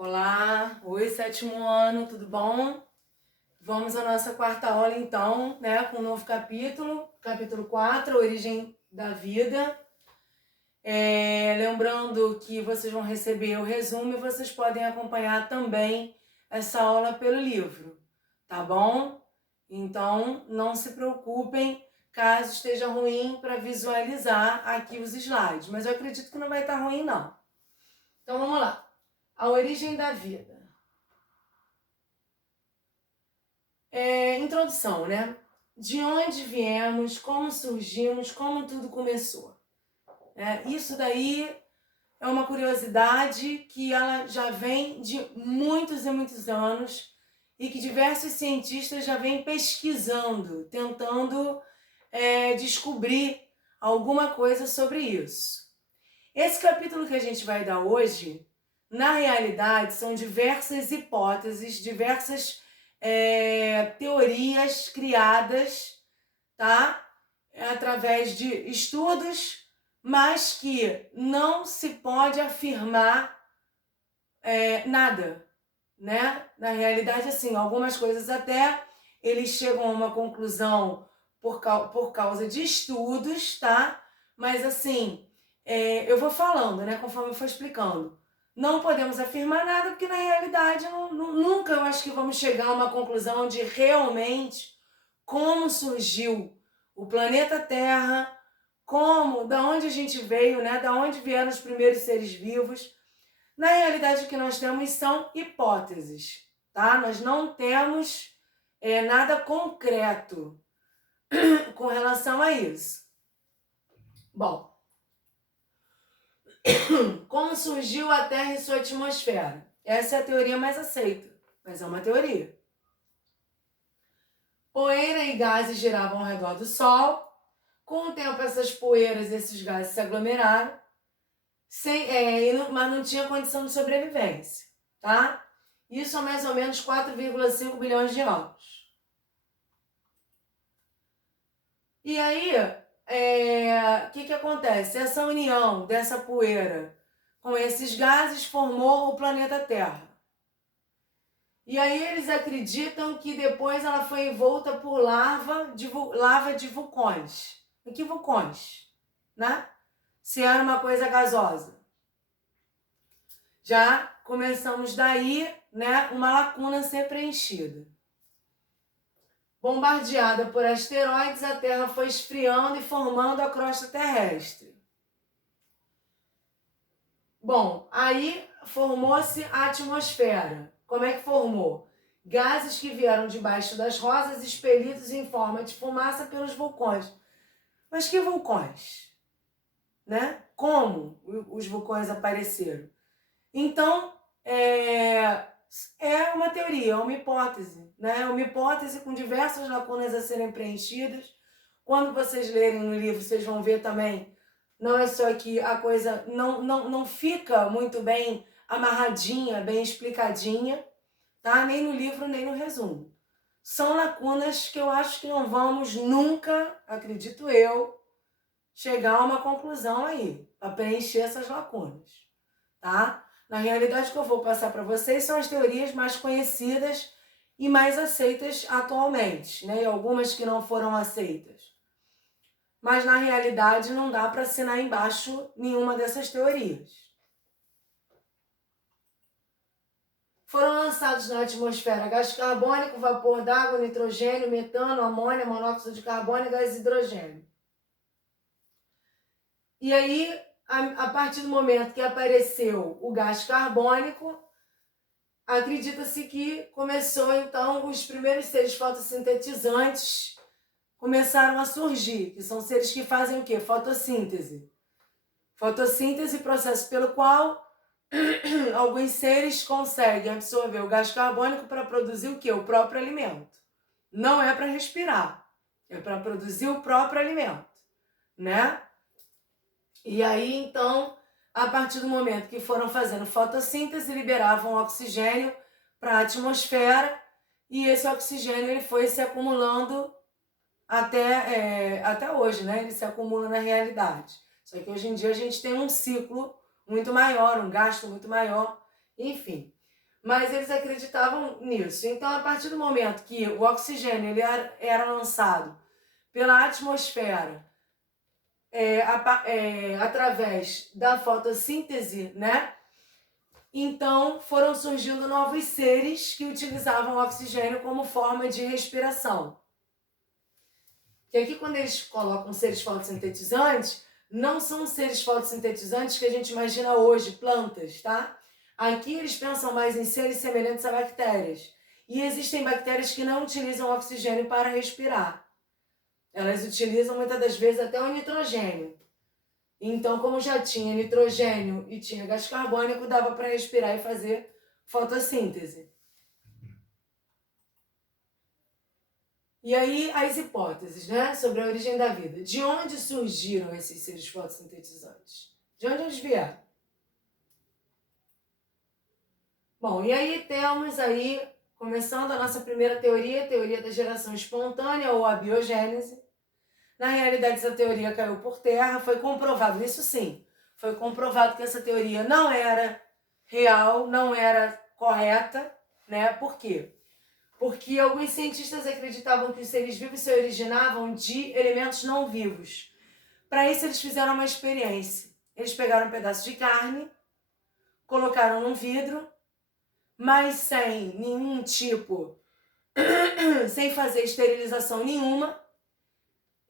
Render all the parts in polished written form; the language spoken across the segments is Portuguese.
Olá, oi, sétimo ano, tudo bom? Vamos à nossa quarta aula então, né, com um novo capítulo 4, Origem da Vida. Lembrando que vocês vão receber o resumo e vocês podem acompanhar também essa aula pelo livro, tá bom? Então, não se preocupem caso esteja ruim para visualizar aqui os slides, mas eu acredito que não vai estar ruim não. Então, vamos lá. A origem da vida. Introdução, né? De onde viemos, como surgimos, como tudo começou. Isso daí é uma curiosidade que ela já vem de muitos e muitos anos e que diversos cientistas já vêm pesquisando, tentando descobrir alguma coisa sobre isso. Esse capítulo que a gente vai dar hoje, na realidade, são diversas hipóteses, diversas teorias criadas, tá? Através de estudos, mas que não se pode afirmar nada, né? Na realidade, assim, algumas coisas até eles chegam a uma conclusão por causa de estudos, tá? Mas assim, eu vou falando, né? Conforme eu for explicando. Não podemos afirmar nada, porque na realidade nunca eu acho que vamos chegar a uma conclusão de realmente como surgiu o planeta Terra, da onde a gente veio, né? Da onde vieram os primeiros seres vivos. Na realidade, o que nós temos são hipóteses, tá? Nós não temos nada concreto com relação a isso. Bom, como surgiu a Terra e sua atmosfera? Essa é a teoria mais aceita, mas é uma teoria. Poeira e gases giravam ao redor do Sol. Com o tempo, essas poeiras e esses gases se aglomeraram, mas não tinha condição de sobrevivência, tá? Isso há mais ou menos 4,5 bilhões de anos. E aí, o que acontece? Essa união dessa poeira com esses gases formou o planeta Terra. E aí eles acreditam que depois ela foi envolta por lava de vulcões. E que vulcões? Né? Se era uma coisa gasosa. Já começamos daí, né, uma lacuna a ser preenchida. Bombardeada por asteroides, a Terra foi esfriando e formando a crosta terrestre. Bom, aí formou-se a atmosfera. Como é que formou? Gases que vieram debaixo das rochas expelidos em forma de fumaça pelos vulcões. Mas que vulcões? Né? Como os vulcões apareceram? Então, é uma teoria, é uma hipótese, né? É uma hipótese com diversas lacunas a serem preenchidas. Quando vocês lerem no livro, vocês vão ver também, não é só que a coisa não fica muito bem amarradinha, bem explicadinha, tá? Nem no livro, nem no resumo. São lacunas que eu acho que não vamos nunca, acredito eu, chegar a uma conclusão aí, para preencher essas lacunas, tá? Na realidade, o que eu vou passar para vocês são as teorias mais conhecidas e mais aceitas atualmente, né? E algumas que não foram aceitas. Mas, na realidade, não dá para assinar embaixo nenhuma dessas teorias. Foram lançados na atmosfera gás carbônico, vapor d'água, nitrogênio, metano, amônia, monóxido de carbono e gás hidrogênio. E aí, a partir do momento que apareceu o gás carbônico, acredita-se que começou, então, os primeiros seres fotossintetizantes começaram a surgir, que são seres que fazem o quê? Fotossíntese. Fotossíntese, processo pelo qual alguns seres conseguem absorver o gás carbônico para produzir o quê? O próprio alimento. Não é para respirar, é para produzir o próprio alimento, né? E aí, então, a partir do momento que foram fazendo fotossíntese, liberavam oxigênio para a atmosfera e esse oxigênio ele foi se acumulando até hoje, né? Ele se acumula na realidade. Só que hoje em dia a gente tem um ciclo muito maior, um gasto muito maior, enfim. mas eles acreditavam nisso. Então, a partir do momento que o oxigênio ele era lançado pela atmosfera através da fotossíntese, né? Então, foram surgindo novos seres que utilizavam o oxigênio como forma de respiração. Que aqui, quando eles colocam seres fotossintetizantes, não são seres fotossintetizantes que a gente imagina hoje, plantas, tá? Aqui eles pensam mais em seres semelhantes a bactérias. E existem bactérias que não utilizam oxigênio para respirar. Elas utilizam muitas das vezes até o nitrogênio. Então, como já tinha nitrogênio e tinha gás carbônico, dava para respirar e fazer fotossíntese. E aí, as hipóteses, né, sobre a origem da vida. De onde surgiram esses seres fotossintetizantes? De onde eles vieram? Bom, e aí temos aí, começando a nossa primeira teoria, a teoria da geração espontânea ou a biogênese. Na realidade, essa teoria caiu por terra, foi comprovado, isso sim, foi comprovado que essa teoria não era real, não era correta, né? Por quê? Porque alguns cientistas acreditavam que os seres vivos se originavam de elementos não vivos. Para isso, eles fizeram uma experiência. Eles pegaram um pedaço de carne, colocaram num vidro, mas sem nenhum tipo, sem fazer esterilização nenhuma,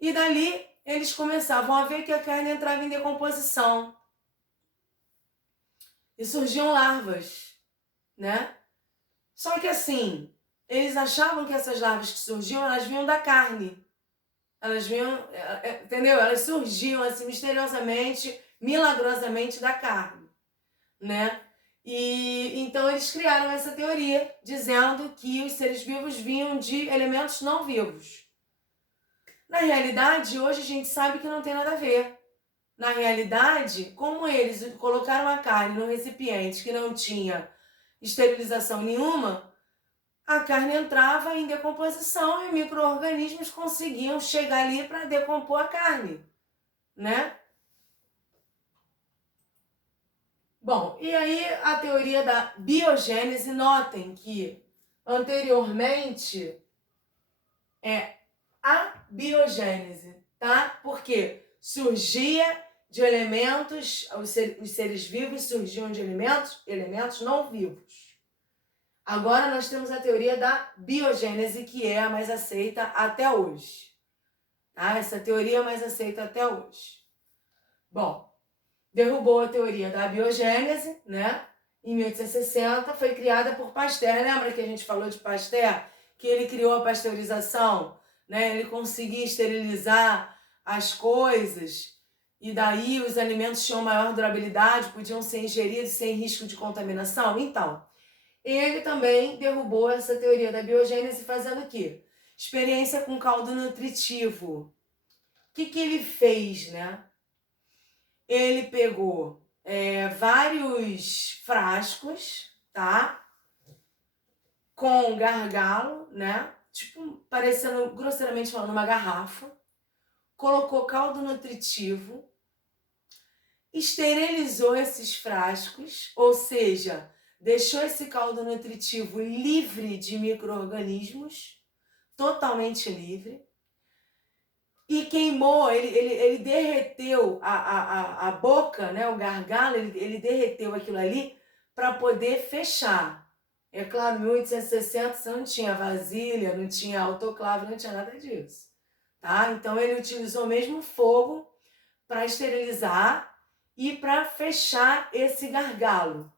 e dali eles começavam a ver que a carne entrava em decomposição. E surgiam larvas, né? Só que assim, eles achavam que essas larvas que surgiam, elas vinham da carne. Elas vinham, entendeu? Elas surgiam assim misteriosamente, milagrosamente da carne, né? E então eles criaram essa teoria, dizendo que os seres vivos vinham de elementos não vivos. Na realidade, hoje a gente sabe que não tem nada a ver. Na realidade, como eles colocaram a carne num recipiente que não tinha esterilização nenhuma, a carne entrava em decomposição e micro-organismos conseguiam chegar ali para decompor a carne, né? Bom, e aí a teoria da biogênese, notem que anteriormente é a biogênese, tá? Porque surgia de elementos, os seres vivos surgiam de elementos não vivos. Agora nós temos a teoria da biogênese, que é a mais aceita até hoje. Tá? Essa teoria é mais aceita até hoje. Bom, derrubou a teoria da biogênese, né? Em 1860, foi criada por Pasteur. Lembra que a gente falou de Pasteur? Que ele criou a pasteurização, né? Ele conseguia esterilizar as coisas e daí os alimentos tinham maior durabilidade, podiam ser ingeridos sem risco de contaminação. Então, ele também derrubou essa teoria da biogênese fazendo o quê? Experiência com caldo nutritivo. O que ele fez, né? Ele pegou vários frascos, tá? Com gargalo, né? Tipo, parecendo, grosseiramente falando, uma garrafa. Colocou caldo nutritivo. Esterilizou esses frascos, ou seja, deixou esse caldo nutritivo livre de micro-organismos, totalmente livre. E queimou, ele derreteu a boca, né, o gargalo, ele derreteu aquilo ali para poder fechar. É claro, em 1860 você não tinha vasilha, não tinha autoclave, não tinha nada disso. Tá? Então ele utilizou mesmo fogo para esterilizar e para fechar esse gargalo.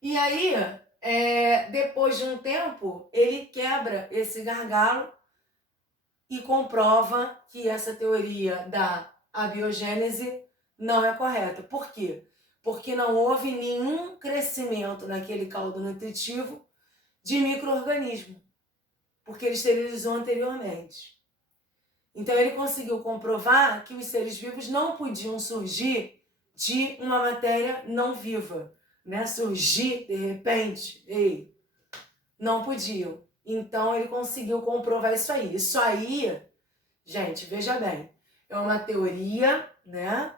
E aí, depois de um tempo, ele quebra esse gargalo e comprova que essa teoria da abiogênese não é correta. Por quê? Porque não houve nenhum crescimento naquele caldo nutritivo de micro-organismo, porque ele esterilizou anteriormente. Então ele conseguiu comprovar que os seres vivos não podiam surgir de uma matéria não viva, né? Surgir de repente, não podiam. Então ele conseguiu comprovar isso aí. Isso aí, gente, veja bem, é uma teoria, né?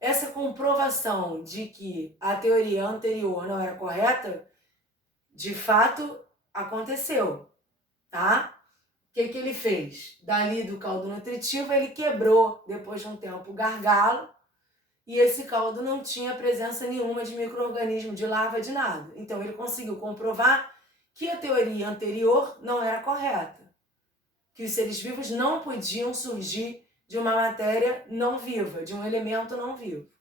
essa comprovação de que a teoria anterior não era correta, de fato, aconteceu, tá? O que ele fez? Dali do caldo nutritivo, ele quebrou, depois de um tempo, o gargalo, e esse caldo não tinha presença nenhuma de micro-organismo, de larva, de nada. Então, ele conseguiu comprovar que a teoria anterior não era correta, que os seres vivos não podiam surgir de uma matéria não viva, de um elemento não vivo.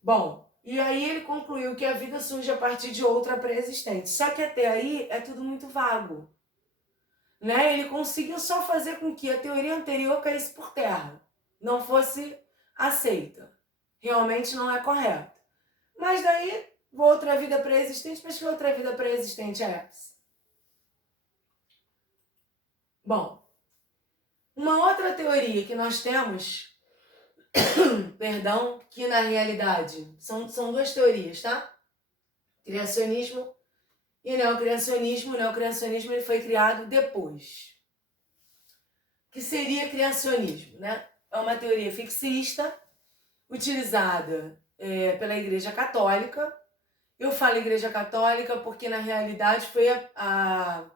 Bom, e aí ele concluiu que a vida surge a partir de outra pré-existente. Só que até aí é tudo muito vago, né? Ele conseguiu só fazer com que a teoria anterior caísse por terra, não fosse aceita. Realmente não é correto. Mas daí, outra vida pré-existente, mas que outra vida pré-existente é essa? Bom, uma outra teoria que nós temos, perdão, que na realidade são duas teorias, tá? Criacionismo e neocriacionismo. O neocriacionismo ele foi criado depois. O que seria criacionismo, né? É uma teoria fixista, utilizada pela Igreja Católica. Eu falo Igreja Católica porque na realidade foi a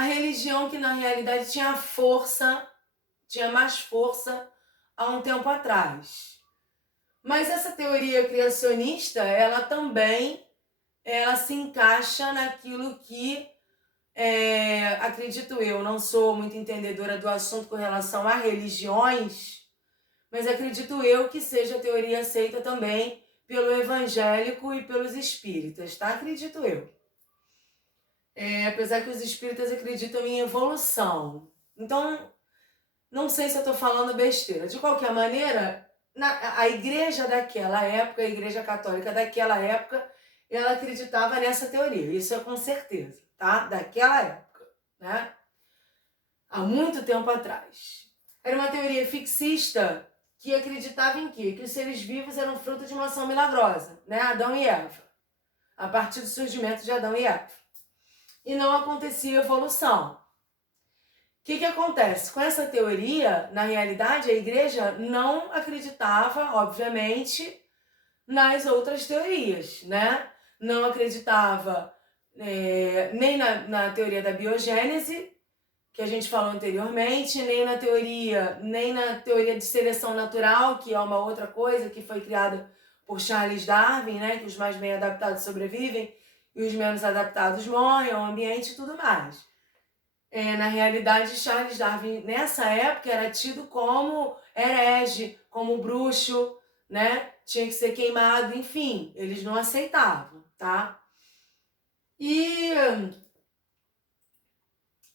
religião que na realidade tinha força, tinha mais força há um tempo atrás. Mas essa teoria criacionista, ela também se encaixa naquilo que, acredito eu, não sou muito entendedora do assunto com relação a religiões, mas acredito eu que seja a teoria aceita também pelo evangélico e pelos espíritas, tá? Acredito eu. Apesar que os espíritas acreditam em evolução. Então, não sei se eu estou falando besteira. De qualquer maneira, a igreja daquela época, a igreja católica daquela época, ela acreditava nessa teoria. Isso é com certeza, tá? Daquela época, né? Há muito tempo atrás. Era uma teoria fixista que acreditava em quê? Que os seres vivos eram fruto de uma ação milagrosa, né? Adão e Eva. A partir do surgimento de Adão e Eva. E não acontecia evolução. O que acontece? Com essa teoria, na realidade, a igreja não acreditava, obviamente, nas outras teorias, né? Não acreditava nem na teoria da biogênese, que a gente falou anteriormente, nem na teoria de seleção natural, que é uma outra coisa que foi criada por Charles Darwin, né? Que os mais bem adaptados sobrevivem e os menos adaptados morrem ao ambiente e tudo mais. Na realidade, Charles Darwin, nessa época, era tido como herege, como bruxo, né? Tinha que ser queimado, enfim, eles não aceitavam, tá? E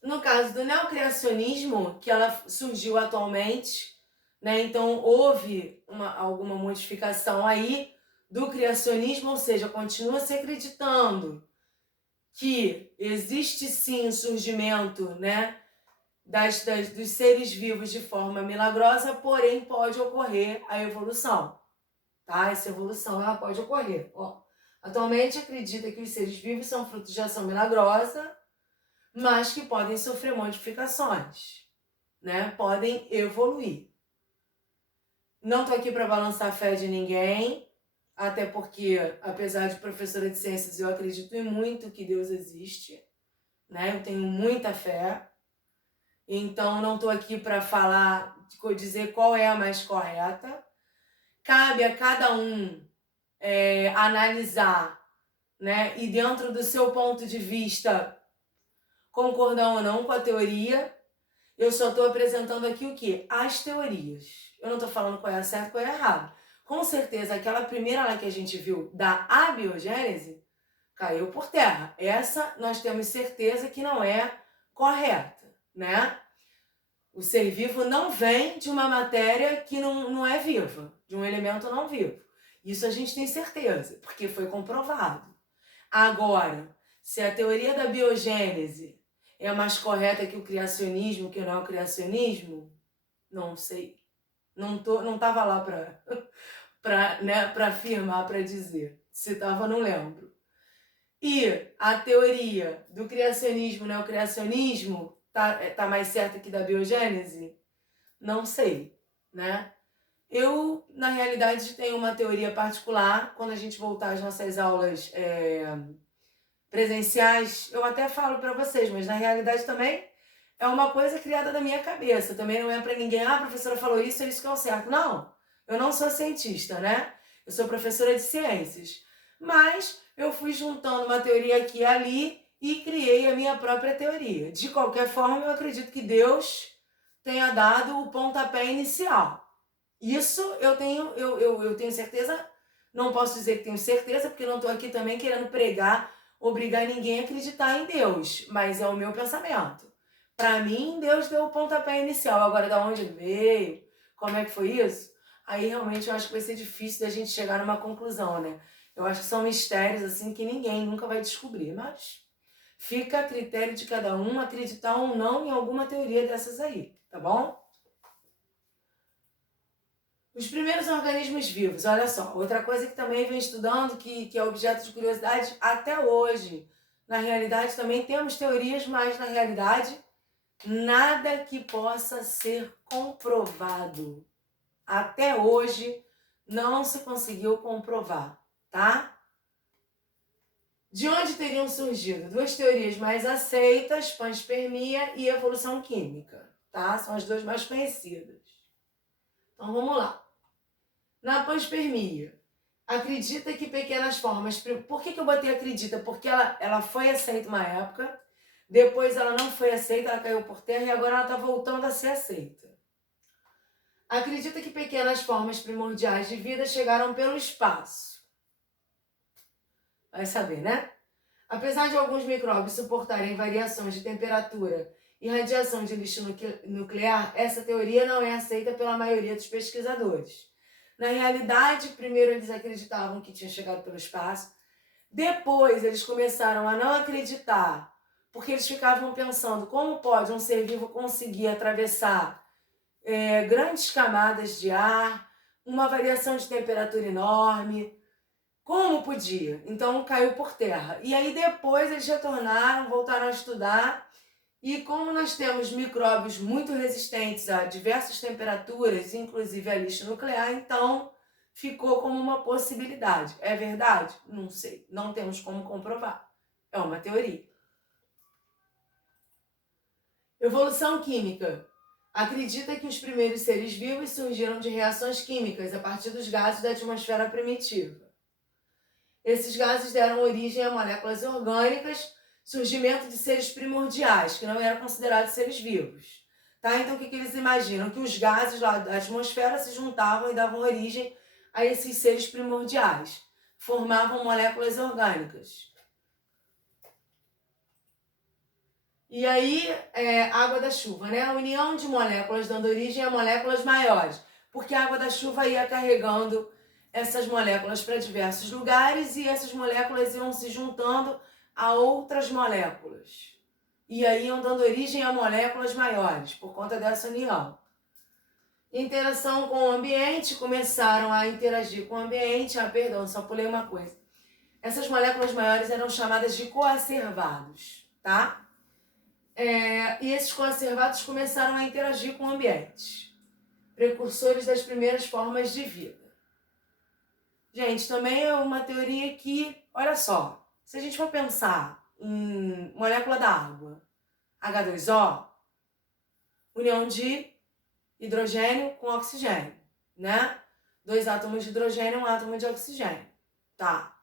no caso do neocriacionismo, que ela surgiu atualmente, né? Então houve alguma modificação aí do criacionismo, ou seja, continua se acreditando que existe sim o surgimento, né, dos seres vivos de forma milagrosa, porém pode ocorrer a evolução, tá? Essa evolução ela pode ocorrer. Ó, atualmente acredita que os seres vivos são frutos de ação milagrosa, mas que podem sofrer modificações, né? Podem evoluir. Não tô aqui para balançar a fé de ninguém, até porque, apesar de professora de ciências, eu acredito muito que Deus existe, né? Eu tenho muita fé. Então, não estou aqui para dizer qual é a mais correta. Cabe a cada um analisar, né? E dentro do seu ponto de vista, concordar ou não com a teoria. Eu só estou apresentando aqui o quê? As teorias. Eu não estou falando qual é a certa e qual é a errada. Com certeza, aquela primeira lá que a gente viu da abiogênese caiu por terra. Essa nós temos certeza que não é correta, né? O ser vivo não vem de uma matéria que não é viva, de um elemento não vivo. Isso a gente tem certeza, porque foi comprovado. Agora, se a teoria da biogênese é mais correta que o criacionismo, que o neocriacionismo, não sei. Não estava lá para afirmar, para dizer. Se estava, não lembro. E a teoria do criacionismo, neocriacionismo, tá mais certa que da biogênese? Não sei, né? Eu, na realidade, tenho uma teoria particular. Quando a gente voltar às nossas aulas presenciais, eu até falo para vocês, mas na realidade também é uma coisa criada da minha cabeça. Também não é para ninguém, a professora falou isso, é isso que é o certo. Não, eu não sou cientista, né? Eu sou professora de ciências. Mas eu fui juntando uma teoria aqui e ali e criei a minha própria teoria. De qualquer forma, eu acredito que Deus tenha dado o pontapé inicial. Isso eu tenho certeza, não posso dizer que tenho certeza, porque não estou aqui também querendo pregar, obrigar ninguém a acreditar em Deus, mas é o meu pensamento. Para mim, Deus deu o pontapé inicial. Agora, da onde ele veio, como é que foi isso? Aí realmente eu acho que vai ser difícil da gente chegar numa conclusão, né? Eu acho que são mistérios assim que ninguém nunca vai descobrir, mas fica a critério de cada um acreditar ou não em alguma teoria dessas aí, tá bom? Os primeiros organismos vivos, olha só, outra coisa que também vem estudando, que é objeto de curiosidade até hoje. Na realidade também temos teorias, mas na realidade nada que possa ser comprovado. Até hoje não se conseguiu comprovar, tá? De onde teriam surgido duas teorias mais aceitas, panspermia e evolução química, tá? São as duas mais conhecidas. Então vamos lá. Na panspermia, acredita que pequenas formas... Por que eu botei acredita? Porque ela foi aceita uma época, depois ela não foi aceita, ela caiu por terra e agora ela está voltando a ser aceita. Acredita que pequenas formas primordiais de vida chegaram pelo espaço. Vai saber, né? Apesar de alguns micróbios suportarem variações de temperatura e radiação de lixo nuclear, essa teoria não é aceita pela maioria dos pesquisadores. Na realidade, primeiro eles acreditavam que tinha chegado pelo espaço, depois eles começaram a não acreditar, porque eles ficavam pensando como pode um ser vivo conseguir atravessar grandes camadas de ar, uma variação de temperatura enorme. Como podia? Então caiu por terra. E aí depois eles retornaram, voltaram a estudar. E como nós temos micróbios muito resistentes a diversas temperaturas, inclusive a lixo nuclear, então ficou como uma possibilidade. É verdade? Não sei. Não temos como comprovar. É uma teoria. Evolução química. Acredita que os primeiros seres vivos surgiram de reações químicas a partir dos gases da atmosfera primitiva. Esses gases deram origem a moléculas orgânicas, surgimento de seres primordiais, que não eram considerados seres vivos. Tá? Então, o que eles imaginam? Que os gases lá da atmosfera se juntavam e davam origem a esses seres primordiais. Formavam moléculas orgânicas. E aí, água da chuva, né? A união de moléculas dando origem a moléculas maiores. Porque a água da chuva ia carregando essas moléculas para diversos lugares e essas moléculas iam se juntando a outras moléculas. E aí iam dando origem a moléculas maiores, por conta dessa união. Interação com o ambiente, começaram a interagir com o ambiente. Perdão, só pulei uma coisa. Essas moléculas maiores eram chamadas de coacervados, tá? E esses coacervados começaram a interagir com o ambiente. Precursores das primeiras formas de vida. Gente, também é uma teoria que, olha só, se a gente for pensar em molécula da água, H2O, união de hidrogênio com oxigênio, né? 2 átomos de hidrogênio e 1 átomo de oxigênio, tá?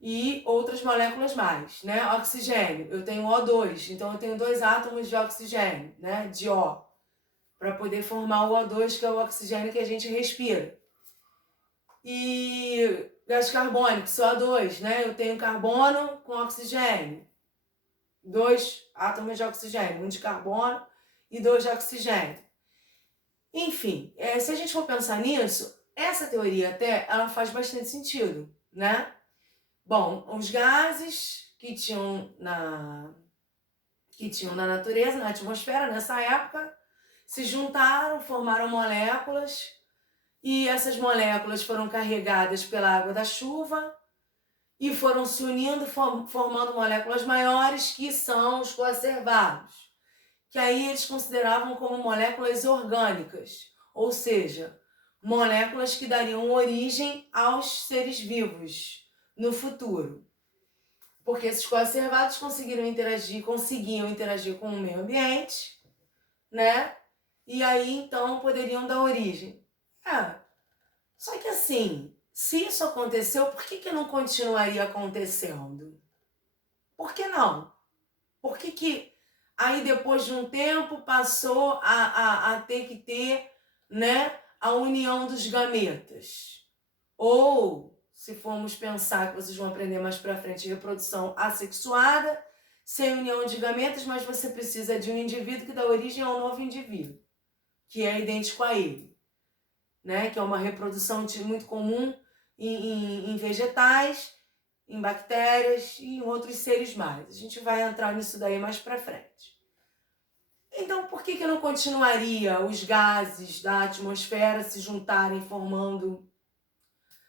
E outras moléculas mais, né? Oxigênio, eu tenho O2, então eu tenho 2 átomos de oxigênio, né? De O, para poder formar o O2, que é o oxigênio que a gente respira. E gás carbônico, CO2, né? Eu tenho carbono com oxigênio. 2 átomos de oxigênio, 1 de carbono e 2 de oxigênio. Enfim, se a gente for pensar nisso, essa teoria até, ela faz bastante sentido, né? Bom, os gases que tinham na natureza, na atmosfera, nessa época, se juntaram, formaram moléculas, e essas moléculas foram carregadas pela água da chuva e foram se unindo, formando moléculas maiores, que são os coacervados, que aí eles consideravam como moléculas orgânicas, ou seja, moléculas que dariam origem aos seres vivos no futuro. Porque esses coacervados conseguiam interagir com o meio ambiente, né? E aí, então, poderiam dar origem. Só que assim, se isso aconteceu, por que não continuaria acontecendo? Por que não? Por que aí depois de um tempo passou a ter que ter, né, a união dos gametas? Ou, se formos pensar, que vocês vão aprender mais pra frente, reprodução assexuada, sem união de gametas, mas você precisa de um indivíduo que dá origem a um novo indivíduo, que é idêntico a ele, né? Que é uma reprodução muito comum em vegetais, em bactérias e em outros seres mais. A gente vai entrar nisso daí mais pra frente. Então, por que não continuaria os gases da atmosfera se juntarem formando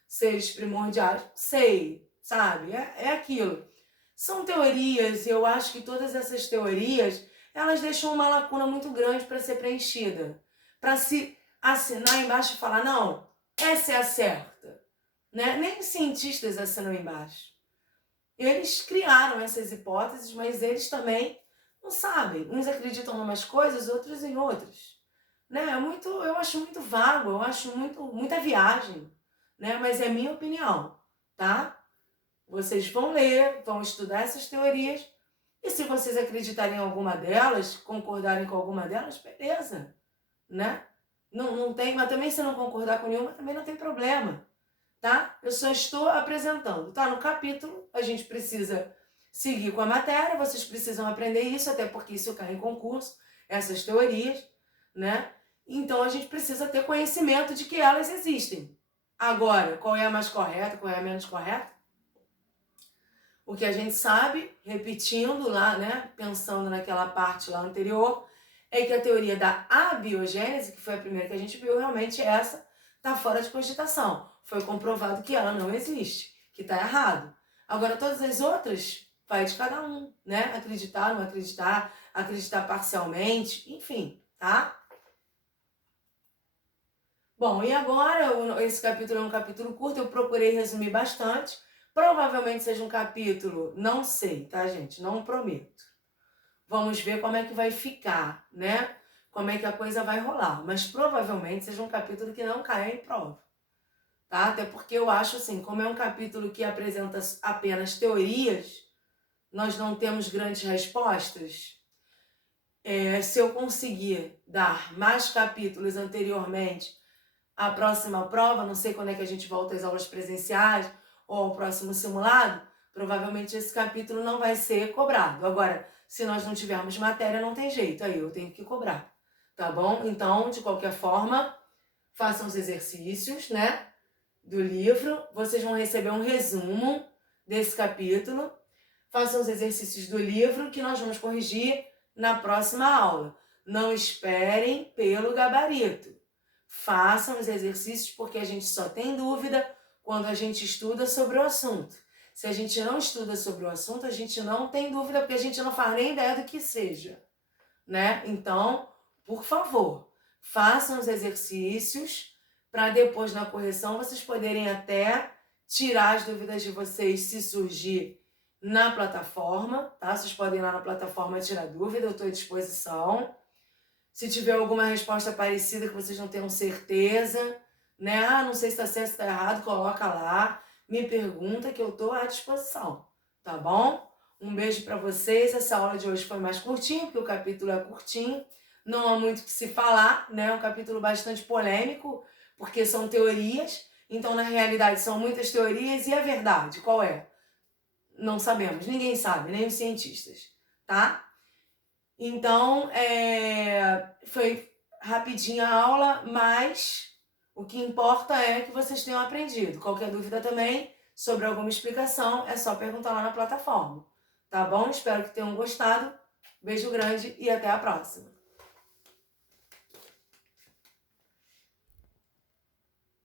seres primordiais? Sei, sabe? É aquilo. São teorias e eu acho que todas essas teorias, elas deixam uma lacuna muito grande para ser preenchida. Para se assinar embaixo e falar, não, essa é a certa. Né? Nem os cientistas assinam embaixo. Eles criaram essas hipóteses, mas eles também não sabem. Uns acreditam em umas coisas, outros em outras. Né? Eu acho muito vago, eu acho muita viagem. Né? Mas é minha opinião, tá? Vocês vão ler, vão estudar essas teorias, e se vocês acreditarem em alguma delas, concordarem com alguma delas, beleza, né? Não tem, mas também se não concordar com nenhuma, também não tem problema, tá? Eu só estou apresentando, tá? No capítulo, a gente precisa seguir com a matéria, vocês precisam aprender isso, até porque isso cai em concurso, essas teorias, né? Então a gente precisa ter conhecimento de que elas existem. Agora, qual é a mais correta, qual é a menos correta? O que a gente sabe, repetindo lá, né, pensando naquela parte lá anterior, é que a teoria da abiogênese, que foi a primeira que a gente viu, realmente essa está fora de cogitação. Foi comprovado que ela não existe, que está errado. Agora, todas as outras, vai de cada um, né? Acreditar, não acreditar, acreditar parcialmente, enfim, tá? Bom, e agora, esse capítulo é um capítulo curto, eu procurei resumir bastante. Provavelmente seja um capítulo, não sei, tá, gente? Não prometo. Vamos ver como é que vai ficar, né? Como é que a coisa vai rolar. Mas provavelmente seja um capítulo que não caia em prova, tá? Até porque eu acho assim, como é um capítulo que apresenta apenas teorias, nós não temos grandes respostas. Se eu conseguir dar mais capítulos anteriormente à próxima prova, não sei quando é que a gente volta às aulas presenciais, ou ao próximo simulado, provavelmente esse capítulo não vai ser cobrado. Agora, se nós não tivermos matéria, não tem jeito, aí eu tenho que cobrar, tá bom? Então, de qualquer forma, façam os exercícios, né, do livro, vocês vão receber um resumo desse capítulo, façam os exercícios do livro que nós vamos corrigir na próxima aula. Não esperem pelo gabarito. Façam os exercícios porque a gente só tem dúvida quando a gente estuda sobre o assunto. Se a gente não estuda sobre o assunto, a gente não tem dúvida, porque a gente não faz nem ideia do que seja, né? Então, por favor, façam os exercícios para depois, na correção, vocês poderem até tirar as dúvidas de vocês se surgir na plataforma, tá? Vocês podem ir lá na plataforma tirar dúvida, eu estou à disposição. Se tiver alguma resposta parecida que vocês não tenham certeza, né? Não sei se está certo, se está errado, coloca lá, me pergunta que eu estou à disposição, tá bom? Um beijo para vocês. Essa aula de hoje foi mais curtinha, porque o capítulo é curtinho, não há muito o que se falar, né? É um capítulo bastante polêmico, porque são teorias, então na realidade são muitas teorias, e a verdade, qual é? Não sabemos, ninguém sabe, nem os cientistas, tá? Então, foi rapidinha a aula, mas o que importa é que vocês tenham aprendido. Qualquer dúvida também sobre alguma explicação, é só perguntar lá na plataforma. Tá bom? Espero que tenham gostado. Beijo grande e até a próxima.